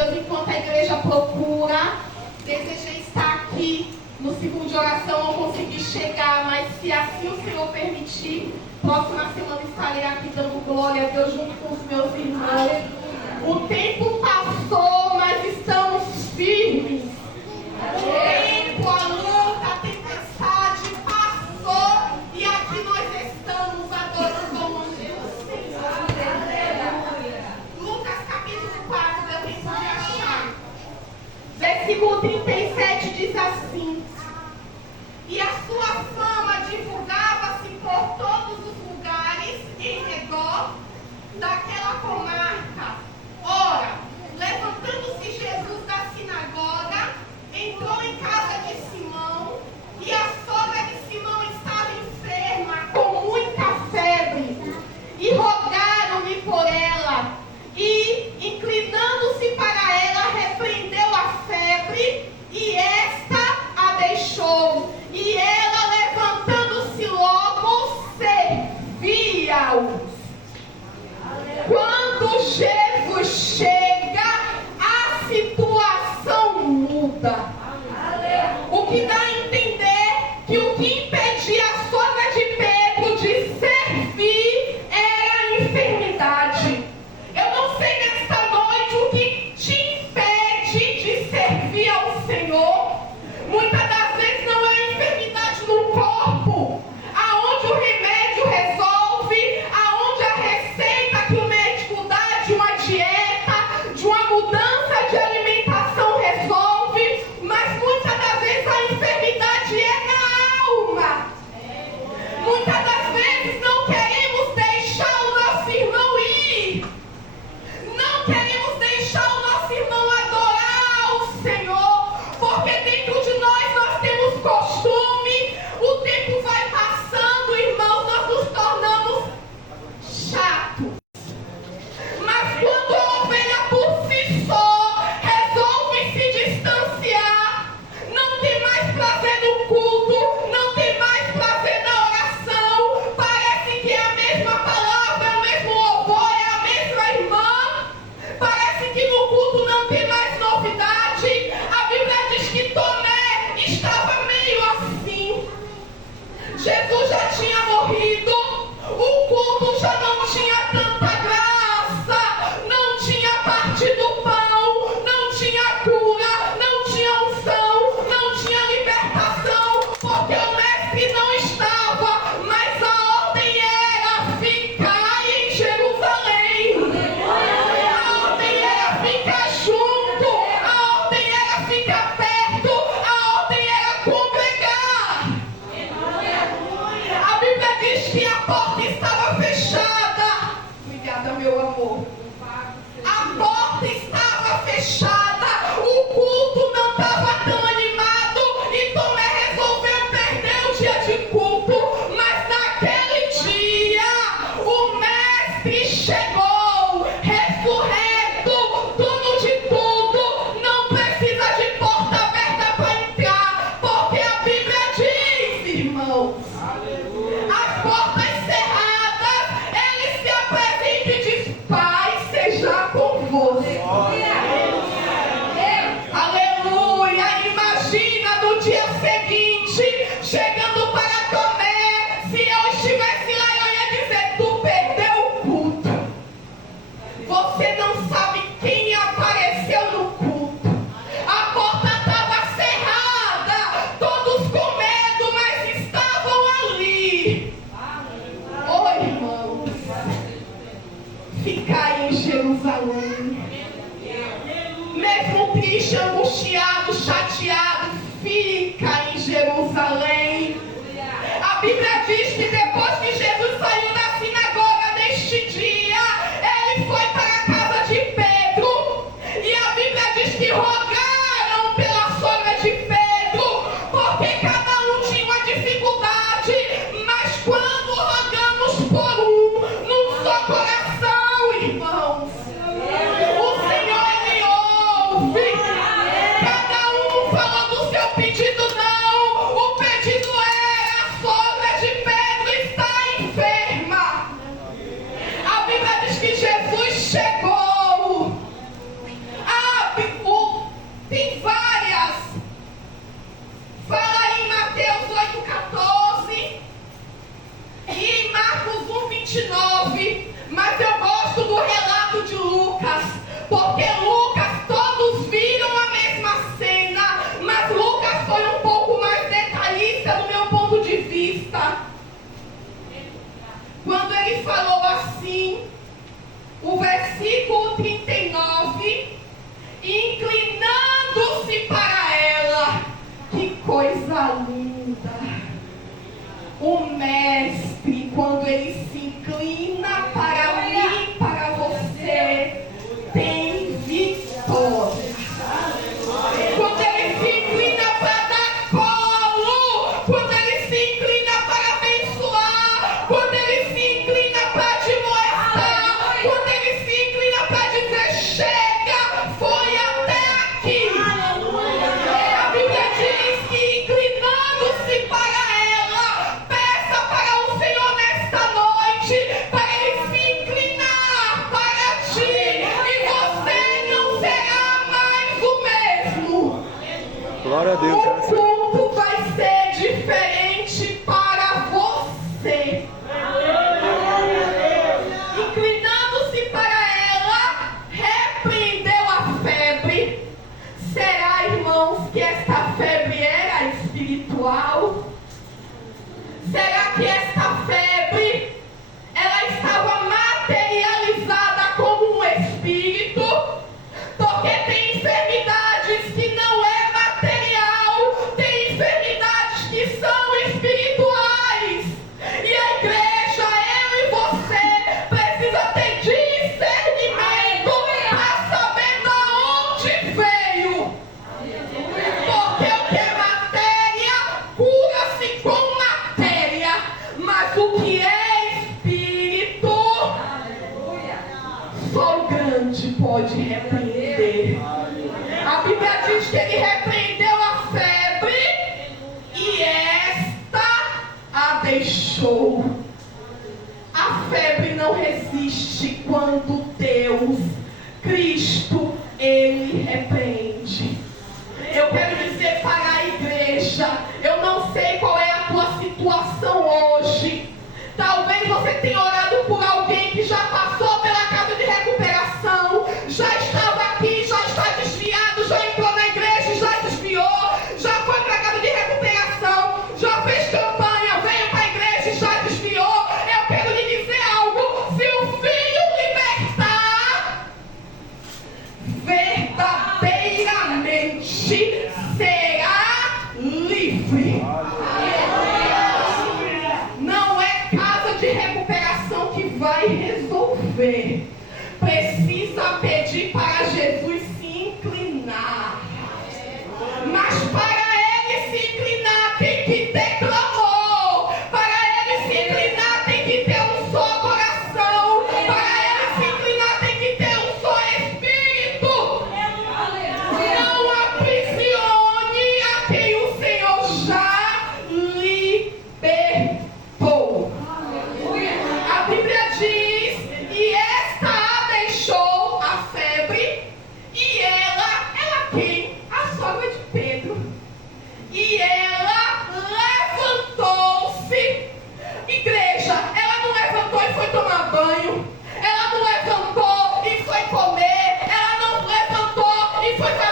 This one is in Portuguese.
Deus, enquanto a igreja procura, desejei estar aqui no ciclo de oração, não consegui chegar, mas se assim o Senhor permitir, próxima semana estarei aqui dando glória a Deus junto com os meus irmãos. O tempo passou, mas estamos firmes. O tempo, a luta, a tempestade passou e aqui nós estamos adorando ao nome do Senhor. Lucas capítulo 4, deu tempo de achar. Versículo 37 diz assim: e a sua fama divulgava-se por todos os lugares em redor daquela comarca. Ora, levantando-se Jesus da sinagoga, entrou em casa de Simão, e a sogra de Simão estava enferma, com muita febre, e rogaram-lhe por ela, e, inclinando-se para ela, repreendeu a febre, e esta a deixou, e ela, levantando-se logo, servia-os. Quando Jesus chega, a situação muda. O que dá a entender que o que impedia a sogra de Pedro de servir era a enfermidade. Eu não sei nesta noite o que te impede de servir ao Senhor. Muitas das vezes não é a enfermidade no corpo, aonde o remédio resolve, aonde a receita que o médico dá de uma dieta, de uma mudança de alimentação resolve, mas muitas das vezes a enfermidade é na alma. Muitas das vezes não queremos deixar o nosso irmão ir, não queremos deixar o nosso irmão adorar o Senhor, porque dentro de nós temos costume, o tempo vai passando, irmãos, nós nos tornamos chatos. Mas quando a ovelha por si só resolve se distanciar, não tem mais prazer no culto, não tem mais prazer na oração, parece que é a mesma palavra, é o mesmo louvor, é a mesma irmã, parece que no culto não tem mais novidade. A Bíblia diz que Tomé estava meio assim. Jesus já tinha morrido, o culto já não tinha tanta graça, não tinha parte do pão, não tinha cura, não tinha unção, não tinha libertação, porque o mestre não estava, mas a ordem era ficar em Jerusalém. A ordem era ficar junto, a ordem era ficar perto, a ordem era congregar. A Bíblia diz que a porta estava fechada. Obrigada, meu amor. A porta estava fechada, o culto não estava tão animado e Tomé resolveu perder o dia de culto. Mas naquele dia, o mestre chegou, ressurreto, dono de tudo, não precisa de porta aberta para entrar, porque a Bíblia diz, irmãos, as portas cerradas, ele se apresenta e diz: Pai seja convosco. Aleluia. Imagina no dia seguinte, chegando para Tomé, se eu estivesse lá, eu ia dizer: tu perdeu o culto. Você não sabe quem apareceu no culto. A porta estava cerrada, todos com medo, mas estavam ali. Oi, irmãos, ficar em Jerusalém, mesmo triste, angustiado, chateado, fica em Jerusalém. A Bíblia diz que depois que Jesus saiu da sinagoga neste dia, ele foi para a casa de Pedro, e a Bíblia diz que rogaram pela sogra de Pedro, porque cada um tinha uma dificuldade, mas quando rogamos por um, num só coração, irmãos, o Senhor, Ele ouve. Cada um falou do seu pedido, não. O pedido era: a sogra de Pedro está enferma. Mestre, quando ele se inclina para mim, para você, tem vitória. Quando ele se inclina para dar colo, quando ele se inclina para abençoar, quando ele se inclina para admoestar, quando ele se inclina para dizer chega, foi até aqui. A Bíblia diz que inclinando-se para ela, peça para o Senhor nesta noite, para ele se inclinar para ti, e você não será mais o mesmo. Glória a Deus. O culto vai ser diferente para você. Inclinando-se para ela, repreendeu a febre. Será, irmãos, que esta febre era espiritual? Será que esta febre, ela estava materializada como um espírito? Porque tem enfermidades que não é material, tem enfermidades que são espirituais. E a igreja, eu e você, precisa ter discernimento para saber de onde veio. Porque o que é matéria cura-se com matéria, mas o que é espírito, só o grande pode repreender. A Bíblia diz que ele repreendeu a febre e esta a deixou. A febre não resiste quando Deus, Cristo, ele repreende. Eu quero dizer para a igreja, eu não sei qual é a tua situação hoje. Talvez você tenha orado por alguém que já passou pela casa de recuperação, já estava aqui, já está desviado, já entrou na igreja, já desviou, já foi para a casa de recuperação, já fez campanha, veio para a igreja e já desviou. Eu quero lhe dizer algo: se o Filho libertar, verdadeiramente será livre. Não é casa de recuperação que vai resolver. Precisa pedir para Jesus se inclinar. Mas para ele se inclinar tem que ter clamor. Para ele se inclinar tem que ter um só coração. Para ele se inclinar tem que ter um só espírito. Não aprisione a quem o Senhor já libertou. A Bíblia diz: e esta a deixou a febre, e ela quem? A sogra de Pedro. E ela levantou-se. Igreja, ela não levantou e foi tomar banho. Ela não levantou e foi comer. Ela não levantou e foi fazer